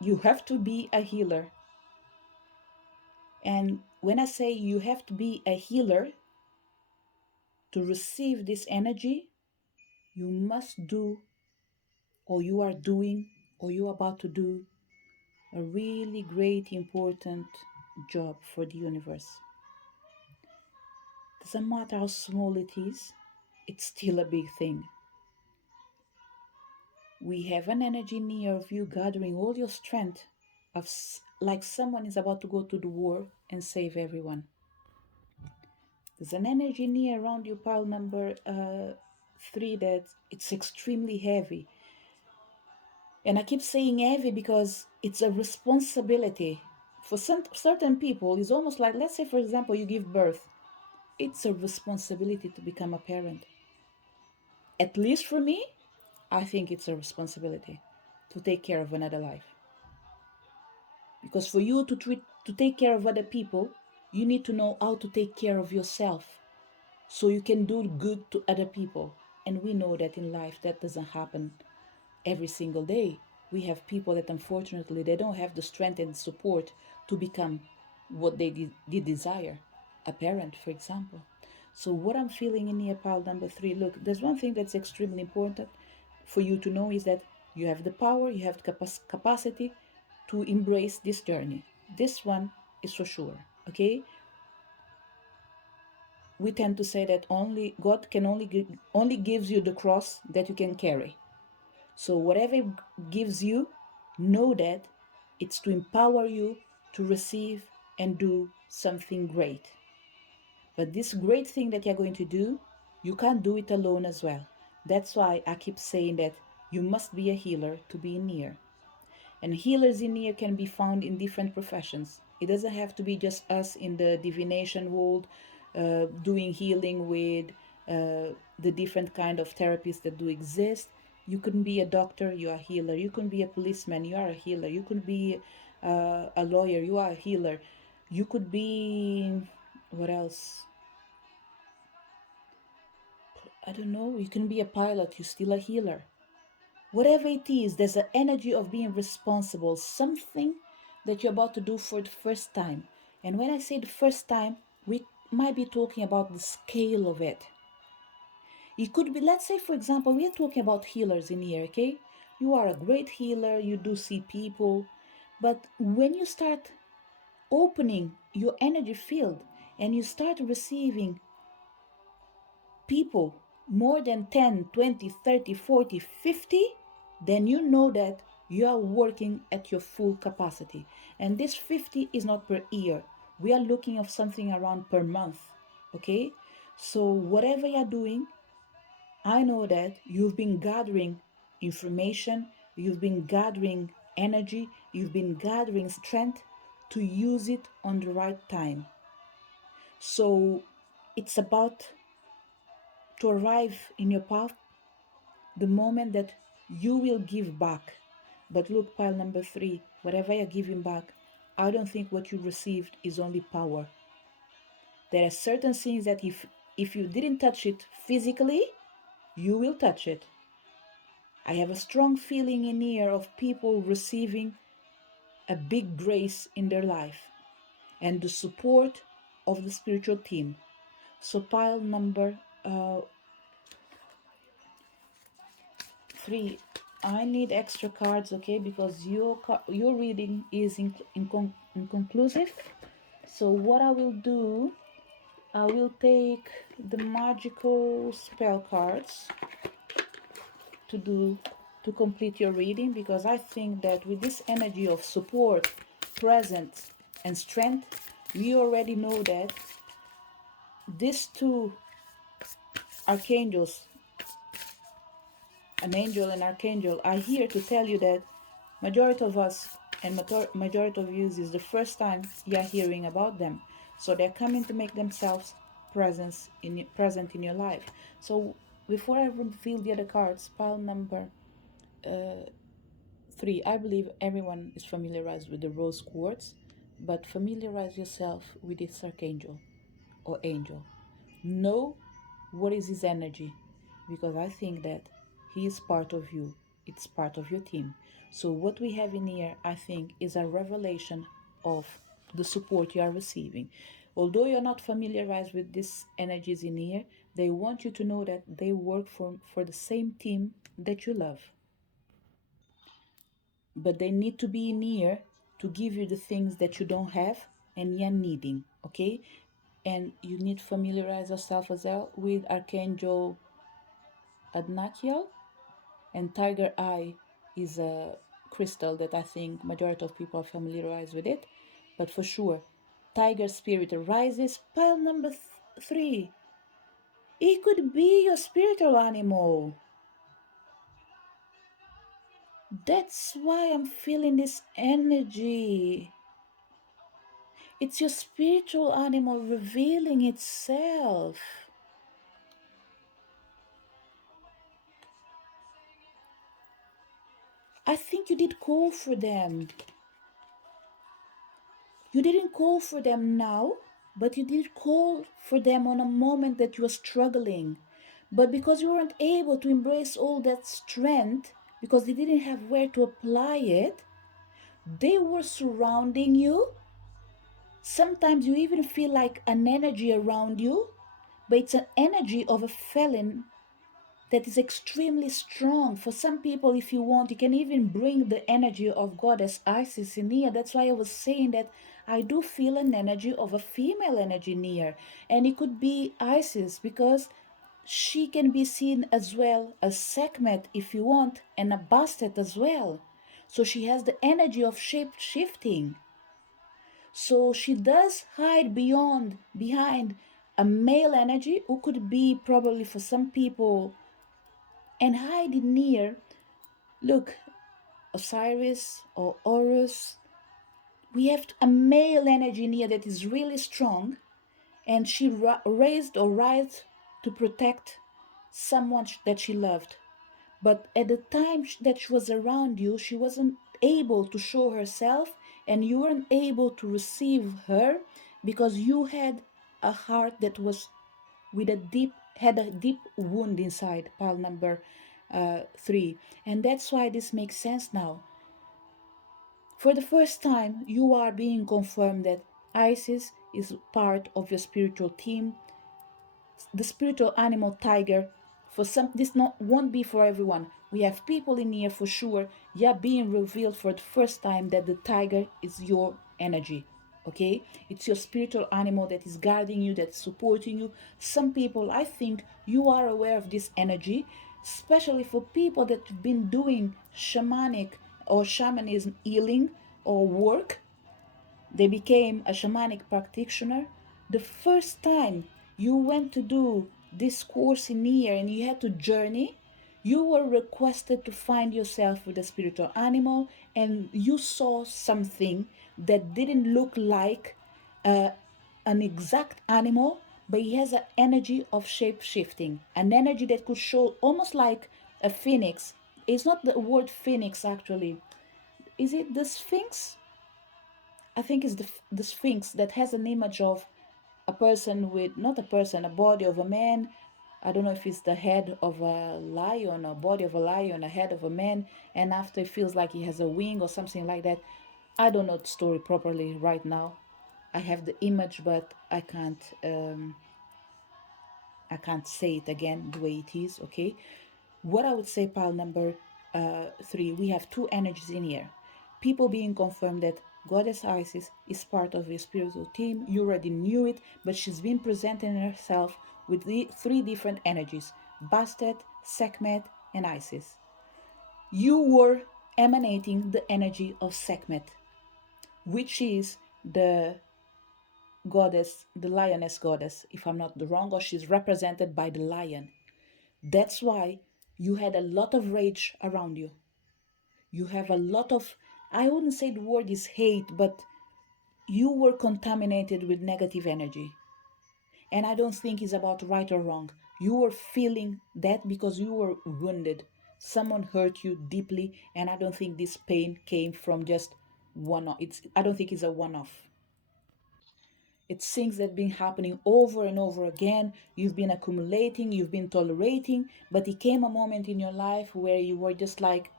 You have to be a healer. And when I say you have to be a healer to receive this energy, you must do, or you are doing, or you're about to do a really great, important job for the universe. Doesn't matter how small it is, it's still a big thing. We have an energy near of you gathering all your strength, of like someone is about to go to the war and save everyone. There's an energy near around you, pile number 3, that it's extremely heavy. And I keep saying heavy because it's a responsibility. For some certain people, it's almost like, let's say, for example, you give birth. It's a responsibility to become a parent. At least for me, I think it's a responsibility to take care of another life. Because for you to take care of other people, you need to know how to take care of yourself so you can do good to other people. And we know that in life that doesn't happen every single day. We have people that unfortunately they don't have the strength and support to become what they desire, a parent, for example. So what I'm feeling in here, pile number 3, look, there's one thing that's extremely important for you to know is that you have the power, you have the capacity to embrace this journey. This one is for sure, okay? We tend to say that only God can only gives you the cross that you can carry. So whatever it gives you, know that it's to empower you to receive and do something great. But this great thing that you're going to do, you can't do it alone as well. That's why I keep saying that you must be a healer to be near. And healers in here can be found in different professions. It doesn't have to be just us in the divination world doing healing with the different kind of therapies that do exist. You can be a doctor, you are a healer. You can be a policeman, you are a healer. You could be a lawyer, you are a healer. You could be, what else? I don't know. You can be a pilot, you're still a healer. Whatever it is, there's an energy of being responsible, something that you're about to do for the first time. And when I say the first time, we might be talking about the scale of it. It could be, let's say, for example, we are talking about healers in here, okay? You are a great healer, you do see people, but when you start opening your energy field and you start receiving people more than 10, 20, 30, 40, 50, then you know that you are working at your full capacity. And this 50 is not per year. We are looking at something around per month. Okay? So whatever you're doing, I know that you've been gathering information, you've been gathering energy. You've been gathering strength to use it on the right time. So it's about to arrive in your path the moment that you will give back. But look, pile number 3, whatever you're giving back, I don't think what you received is only power. There are certain things that if you didn't touch it physically, you will touch it. I have a strong feeling in here of people receiving a big grace in their life and the support of the spiritual team. So pile number 3, I need extra cards, okay, because your reading is inconclusive. So what I will do, I will take the magical spell cards to complete your reading, because I think that with this energy of support, presence, and strength, we already know that these two archangels, an angel and archangel, are here to tell you that majority of us and majority of you is the first time you're hearing about them. So they're coming to make themselves present in your life. So before I reveal the other cards, pile number 3, I believe everyone is familiarized with the rose quartz, but familiarize yourself with this archangel or angel. Know what is his energy, because I think that he is part of you, it's part of your team. So what we have in here, I think, is a revelation of the support you are receiving. Although you're not familiarized with these energies in here, they want you to know that they work for the same team that you love, but they need to be near to give you the things that you don't have and you're needing, okay? And you need to familiarize yourself as well with Archangel Adnakiel, and Tiger Eye is a crystal that I think majority of people are familiarized with it. But for sure, Tiger Spirit arises, pile number 3. It could be your spiritual animal. That's why I'm feeling this energy. It's your spiritual animal revealing itself. I think you did call for them. You didn't call for them now, but you did call for them on a moment that you were struggling. But because you weren't able to embrace all that strength, because you didn't have where to apply it, they were surrounding you. Sometimes you even feel like an energy around you, but it's an energy of a felon that is extremely strong. For some people, if you want, you can even bring the energy of goddess Isis in here. That's why I was saying that I do feel an energy of a female energy near, and it could be Isis, because she can be seen as well as Sekhmet if you want, and a Bastet as well. So she has the energy of shape shifting. So she does hide behind a male energy, who could be probably for some people, and hiding near, look, Osiris or Horus, we have a male energy near that is really strong, and she raised or rise to protect someone that she loved. But at the time that she was around you, she wasn't able to show herself, and you weren't able to receive her because you had a heart that was with a deep wound inside, pile number 3. And that's why this makes sense now. For the first time, you are being confirmed that Isis is part of your spiritual team, the spiritual animal tiger. For some, this not won't be for everyone. We have people in here for sure. Yeah, being revealed for the first time that the tiger is your energy. Okay, it's your spiritual animal that is guarding you, that's supporting you. Some people, I think you are aware of this energy, especially for people that have been doing shamanic or shamanism healing or work. They became a shamanic practitioner. The first time you went to do this course in here and you had to journey, You were requested to find yourself with a spiritual animal, and you saw something that didn't look like uh, an exact animal, but it has an energy of shape shifting, an energy that could show almost like a phoenix. It's not the word phoenix actually. Is it the sphinx? I think it's the sphinx that has an image of a person with, not a person, a body of a man. I don't know if it's the head of a lion, a body of a lion, a head of a man, and after it feels like he has a wing or something like that. I don't know the story properly right now. I have the image, but I can't say it again the way it is. Okay, what I would say, pile number three, we have two energies in here. People being confirmed that Goddess Isis is part of your spiritual team. You already knew it, but she's been presenting herself with the three different energies: Bastet, Sekhmet, and Isis. You were emanating the energy of Sekhmet, which is the goddess, the lioness goddess, if I'm not wrong, or she's represented by the lion. That's why you had a lot of rage around you. You have a lot of, I wouldn't say the word is hate, but you were contaminated with negative energy. And I don't think it's about right or wrong. You were feeling that because you were wounded. Someone hurt you deeply, and I don't think this pain came from just one off. I don't think it's a one off. It's things that have been happening over and over again. You've been accumulating, you've been tolerating, but it came a moment in your life where you were just like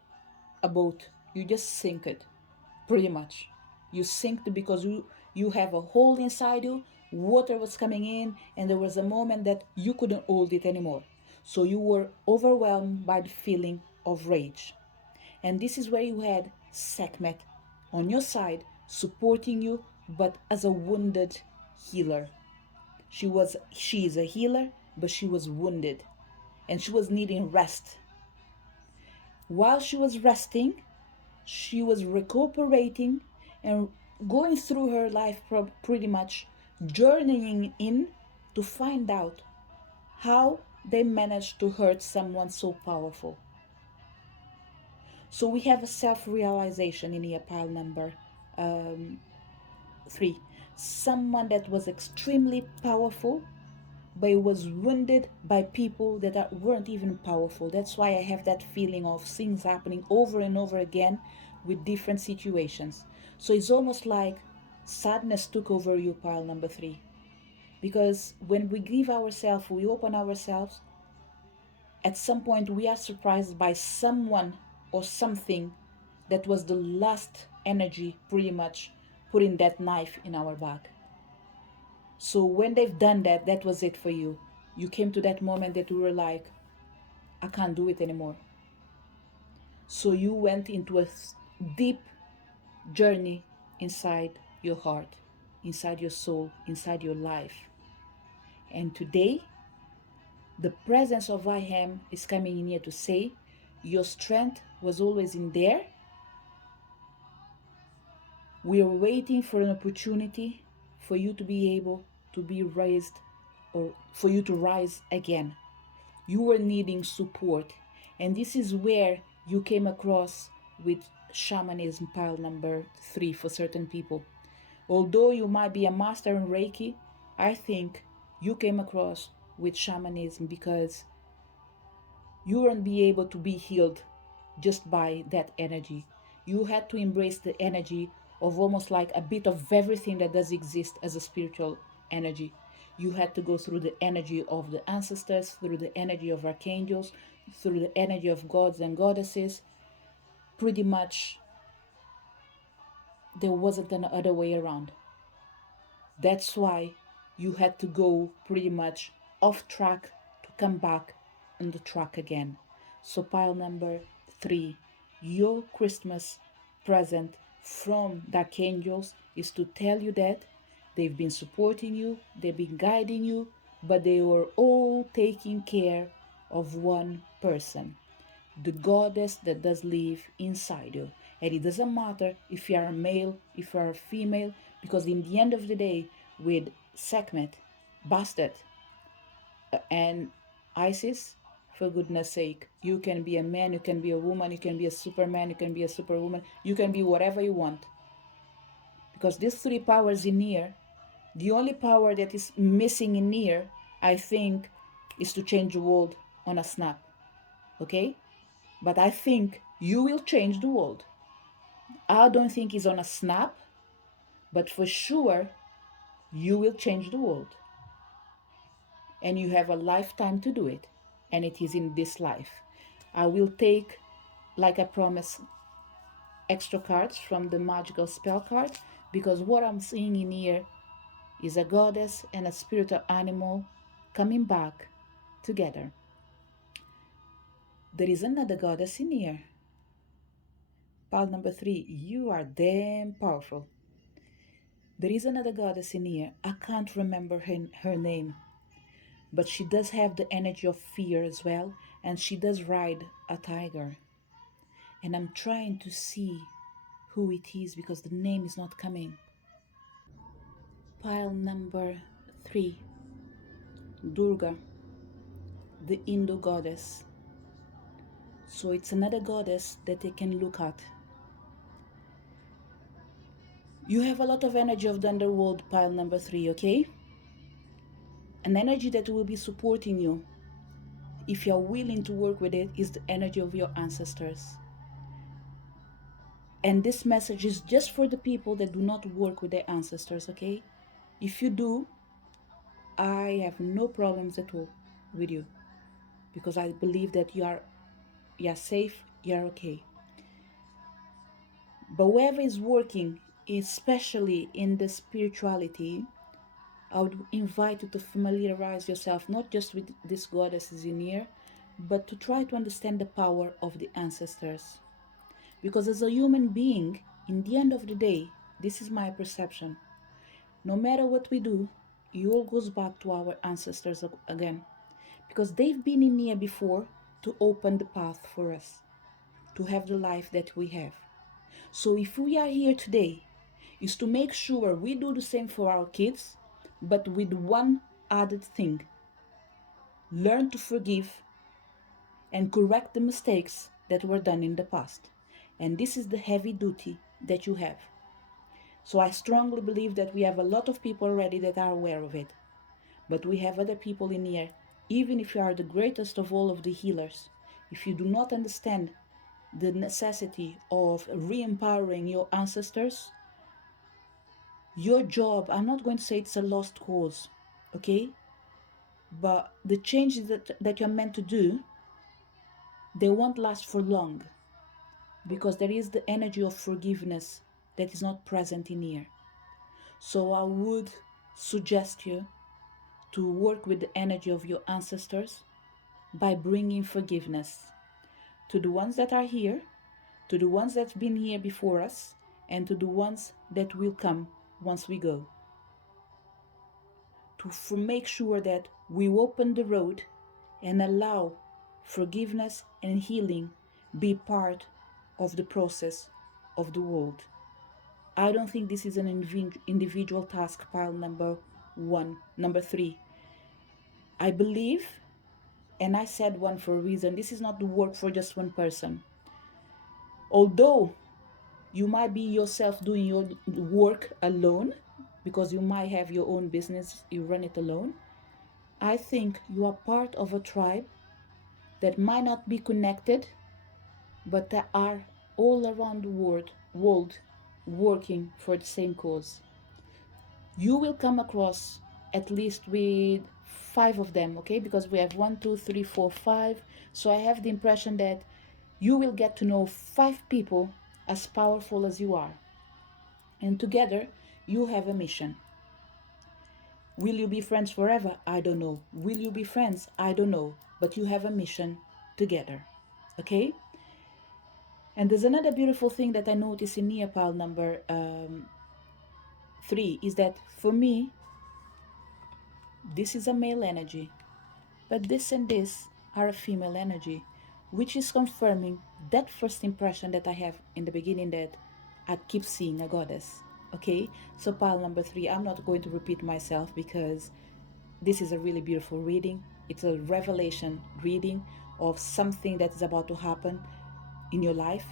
a boat. You just sink it, pretty much. You sinked because you have a hole inside you. Water was coming in, and there was a moment that you couldn't hold it anymore. So you were overwhelmed by the feeling of rage. And this is where you had Sekhmet on your side, supporting you, but as a wounded healer. She is a healer, but she was wounded and she was needing rest. While she was resting, she was recuperating and going through her life pretty much, journeying in to find out how they managed to hurt someone so powerful. So we have a self-realization in here, pile number three. Someone that was extremely powerful but was wounded by people that weren't even powerful. That's why I have that feeling of things happening over and over again with different situations. So it's almost like sadness took over you, pile number three. Because when we give ourselves, we open ourselves, at some point we are surprised by someone or something that was the last energy pretty much putting that knife in our back. So when they've done that, that was it for you. You came to that moment that you were like, I can't do it anymore. So you went into a deep journey inside your heart, inside your soul, inside your life. And today, the presence of I Am is coming in here to say, your strength was always in there. We are waiting for an opportunity for you to be able to be raised or for you to rise again. You were needing support, and this is where you came across with shamanism, pile number three, for certain people. Although you might be a master in Reiki, I think you came across with shamanism because you weren't be able to be healed just by that energy. You had to embrace the energy of almost like a bit of everything that does exist as a spiritual energy. You had to go through the energy of the ancestors, through the energy of archangels, through the energy of gods and goddesses. Pretty much, there wasn't an other way around. That's why you had to go pretty much off track to come back on the track again. So, pile number three, your Christmas present from the archangels is to tell you that they've been supporting you, they've been guiding you, but they were all taking care of one person, the goddess that does live inside you. And it doesn't matter if you are a male, if you are a female, because in the end of the day, with Sekhmet, Bastet, and Isis, For goodness sake, you can be a man, you can be a woman, you can be a superman, you can be a superwoman, you can be whatever you want. Because these three powers in here, the only power that is missing in here, I think, is to change the world on a snap. Okay? But I think you will change the world. I don't think it's on a snap, but for sure, you will change the world. And you have a lifetime to do it. And it is in this life. I will take, like I promised, extra cards from the magical spell card, because what I'm seeing in here is a goddess and a spiritual animal coming back together. There is another goddess in here. Pile number 3, you are damn powerful. There is another goddess in here. I can't remember her name, but she does have the energy of fear as well, and she does ride a tiger. And I'm trying to see who it is because the name is not coming. Pile number 3, Durga, the Hindu goddess. So it's another goddess that they can look at. You have a lot of energy of the underworld, pile number 3, okay? An energy that will be supporting you, if you're willing to work with it, is the energy of your ancestors. And this message is just for the people that do not work with their ancestors, okay? If you do, I have no problems at all with you, because I believe that you're safe, you're okay. But whoever is working, especially in the spirituality, I would invite you to familiarize yourself not just with this goddesses in here, but to try to understand the power of the ancestors. Because as a human being, in the end of the day, this is my perception. No matter what we do, it all goes back to our ancestors again. Because they've been in here before to open the path for us, to have the life that we have. So if we are here today, is to make sure we do the same for our kids, but with one added thing. Learn to forgive and correct the mistakes that were done in the past. And this is the heavy duty that you have. So I strongly believe that we have a lot of people already that are aware of it. But we have other people in here, even if you are the greatest of all of the healers, if you do not understand the necessity of re-empowering your ancestors, your job, I'm not going to say it's a lost cause, okay? But the changes that you're meant to do, they won't last for long, because there is the energy of forgiveness that is not present in here. So I would suggest you to work with the energy of your ancestors by bringing forgiveness to the ones that are here, to the ones that's been here before us, and to the ones that will come once we go. To make sure that we open the road and allow forgiveness and healing be part of the process of the world. I don't think this is an individual task, pile number 3. I believe, and I said one for a reason, this is not the work for just one person. Although you might be yourself doing your work alone, because you might have your own business, you run it alone, I think you are part of a tribe that might not be connected, but that are all around the world working for the same cause. You will come across at least with 5 of them, okay? Because we have 1, 2, 3, 4, 5. So I have the impression that you will get to know 5 people as powerful as you are. And together, you have a mission. Will you be friends forever? I don't know. Will you be friends? I don't know. But you have a mission together, okay? And there's another beautiful thing that I notice in Nepal number 3 is that for me, this is a male energy, but this and this are a female energy, which is confirming that first impression that I have in the beginning, that I keep seeing a goddess. Okay, so pile number 3, I'm not going to repeat myself because this is a really beautiful reading. It's a revelation reading of something that is about to happen in your life,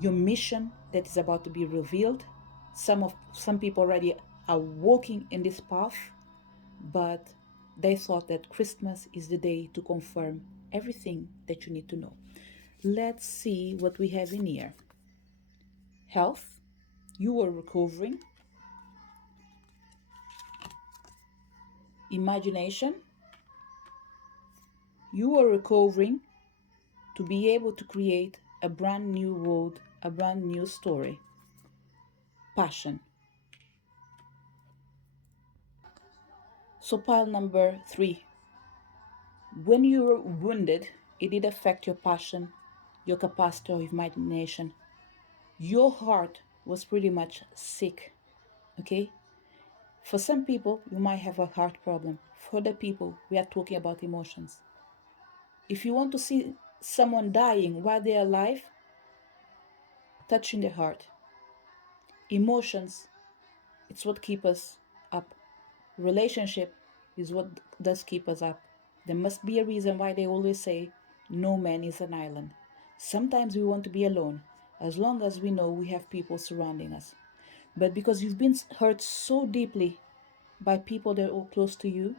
your mission that is about to be revealed. Some people already are walking in this path, but they thought that Christmas is the day to confirm everything that you need to know. Let's see what we have in here. Health, you are recovering. Imagination, you are recovering to be able to create a brand new world, a brand new story. Passion. So, pile number 3. When you were wounded, it did affect your passion, your capacity of imagination. Your heart was pretty much sick, okay? For some people, you might have a heart problem. For other people, we are talking about emotions. If you want to see someone dying while they're alive, touching their heart. Emotions, it's what keeps us up. Relationship is what does keep us up. There must be a reason why they always say, no man is an island. Sometimes we want to be alone, as long as we know we have people surrounding us. But because you've been hurt so deeply by people that are close to you,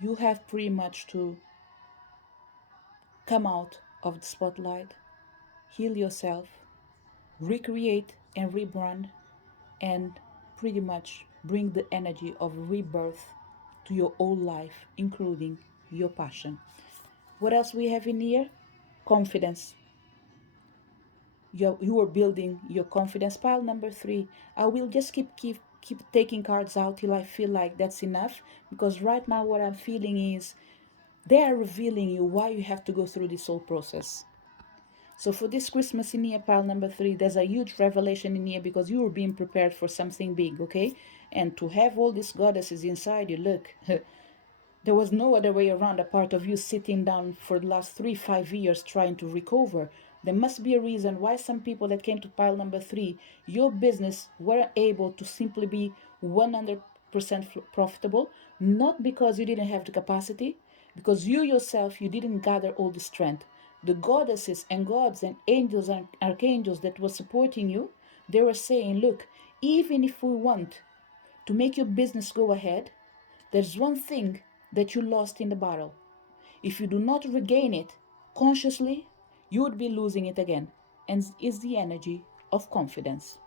you have pretty much to come out of the spotlight, heal yourself, recreate and rebrand, and pretty much bring the energy of rebirth to your whole life, including your passion. What else we have in here? Confidence. You are building your confidence. Pile number 3. I will just keep taking cards out till I feel like that's enough, because right now what I'm feeling is they are revealing you why you have to go through this whole process. So for this Christmas in here, pile number 3, there's a huge revelation in here because you were being prepared for something big, okay? And to have all these goddesses inside you, look, there was no other way around a part of you sitting down for the last 3-5 years trying to recover. There must be a reason why some people that came to pile number 3, your business weren't able to simply be 100% profitable, not because you didn't have the capacity, because you yourself, you didn't gather all the strength. The goddesses and gods and angels and archangels that were supporting you, they were saying, look, even if we want to make your business go ahead, there's one thing that you lost in the battle. If you do not regain it consciously, you would be losing it again. And it's the energy of confidence.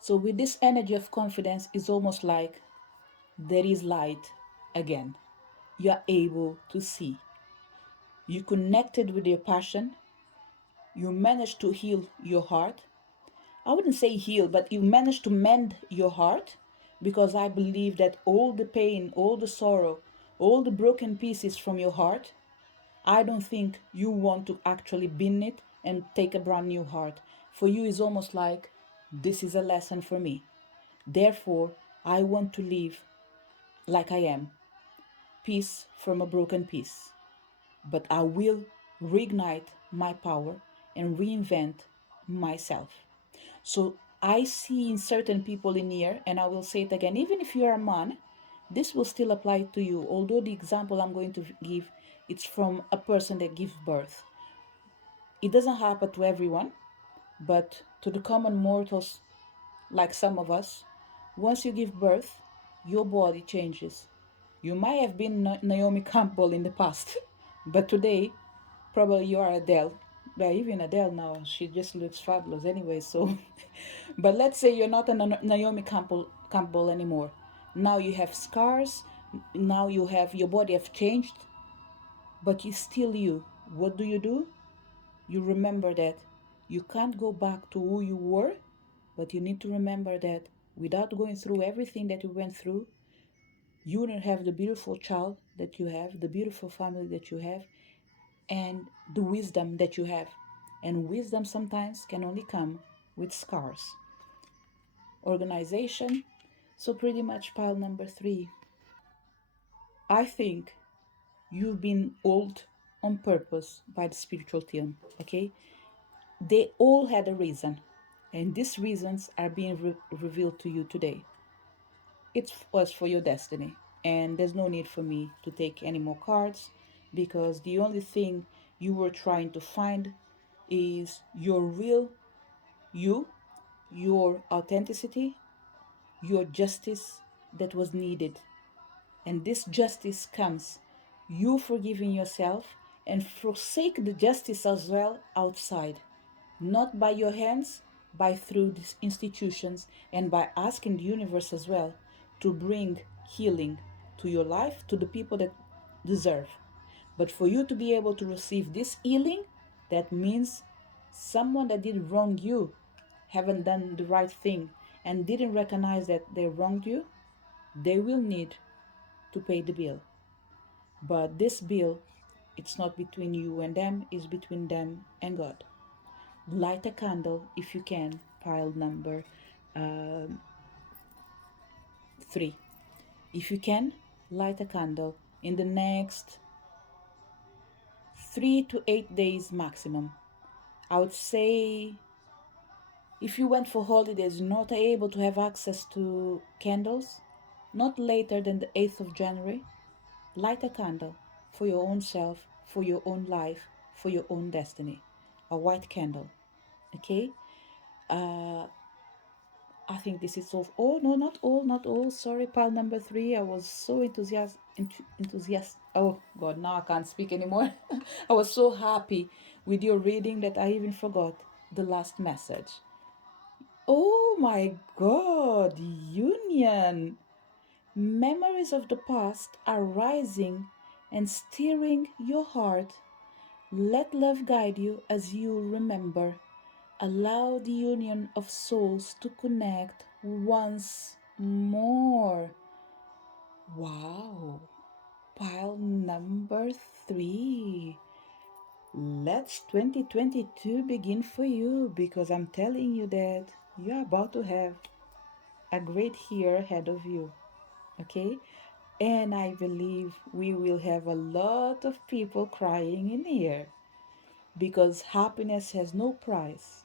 So with this energy of confidence, it's almost like there is light again. You are able to see. You connected with your passion. You managed to heal your heart. I wouldn't say heal, but you managed to mend your heart, because I believe that all the pain, all the sorrow, all the broken pieces from your heart, I don't think you want to actually bin it and take a brand new heart. For you, it's almost like this is a lesson for me. Therefore, I want to live like I am, piece from a broken piece. But I will reignite my power and reinvent myself. So I see in certain people in here, and I will say it again, even if you are a man, this will still apply to you. Although the example I'm going to give, it's from a person that gives birth. It doesn't happen to everyone, but to the common mortals, like some of us, once you give birth, your body changes. You might have been Naomi Campbell in the past, but today, probably you are Adele. Well, even Adele now, she just looks fabulous anyway. So, but let's say you're not a Naomi Campbell anymore. Now you have scars. Now you have your body have changed, but you still you. What do? You remember that you can't go back to who you were, but you need to remember that without going through everything that you went through, you wouldn't have the beautiful child that you have, the beautiful family that you have, and the wisdom that you have. And wisdom sometimes can only come with scars. Organization. So, pretty much, pile number 3. I think you've been old on purpose by the spiritual team, okay? They all had a reason, and these reasons are being revealed to you today. It was for your destiny, and there's no need for me to take any more cards. because the only thing you were trying to find is your real you, your authenticity, your justice that was needed. And this justice comes you forgiving yourself and forsake the justice as well outside, not by your hands, by through these institutions, and by asking the universe as well to bring healing to your life, to the people that deserve. But for you to be able to receive this healing, that means someone that did wrong you, haven't done the right thing, and didn't recognize that they wronged you, they will need to pay the bill. But this bill, it's not between you and them, it's between them and God. Light a candle if you can, pile number um, 3. If you can, light a candle in the next 3 to 8 days maximum. I would say if you went for holidays, not able to have access to candles, not later than the 8th of January, light a candle for your own self, for your own life, for your own destiny. A white candle. Okay? Uh, I think this is all. Oh, no, not all, not all. Sorry, pile number 3. I was so enthusiastic. Oh, God, now I can't speak anymore. I was so happy with your reading that I even forgot the last message. Oh my God, union. Memories of the past are rising and stirring your heart. Let love guide you as you remember. Allow the union of souls to connect once more. Wow. Pile number 3. Let's 2022 begin for you, because I'm telling you that you're about to have a great year ahead of you. Okay? And I believe we will have a lot of people crying in here, because happiness has no price.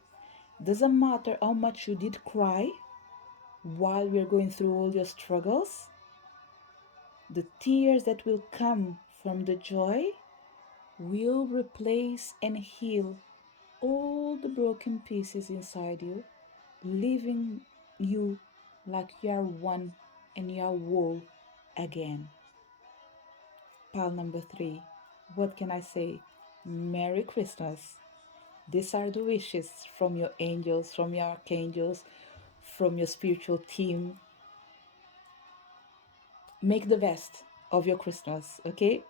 Doesn't matter how much you did cry while we're going through all your struggles, the tears that will come from the joy will replace and heal all the broken pieces inside you, leaving you like you are one and you are whole again. Pile number 3. What can I say? Merry Christmas. These are the wishes from your angels, from your archangels, from your spiritual team. Make the best of your Christmas, okay?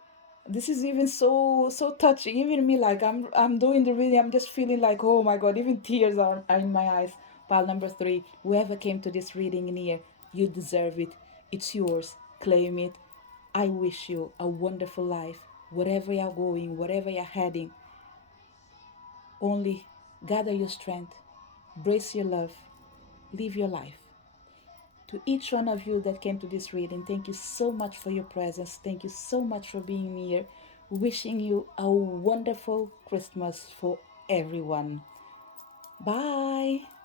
This is even so touching. Even me, like I'm doing the reading, I'm just feeling like, oh my God, even tears are in my eyes. Pile number 3. Whoever came to this reading in here, you deserve it. It's yours. Claim it. I wish you a wonderful life. Wherever you're going, wherever you're heading, only gather your strength, brace your love, live your life. To each one of you that came to this reading, thank you so much for your presence. Thank you so much for being here. Wishing you a wonderful Christmas for everyone. Bye.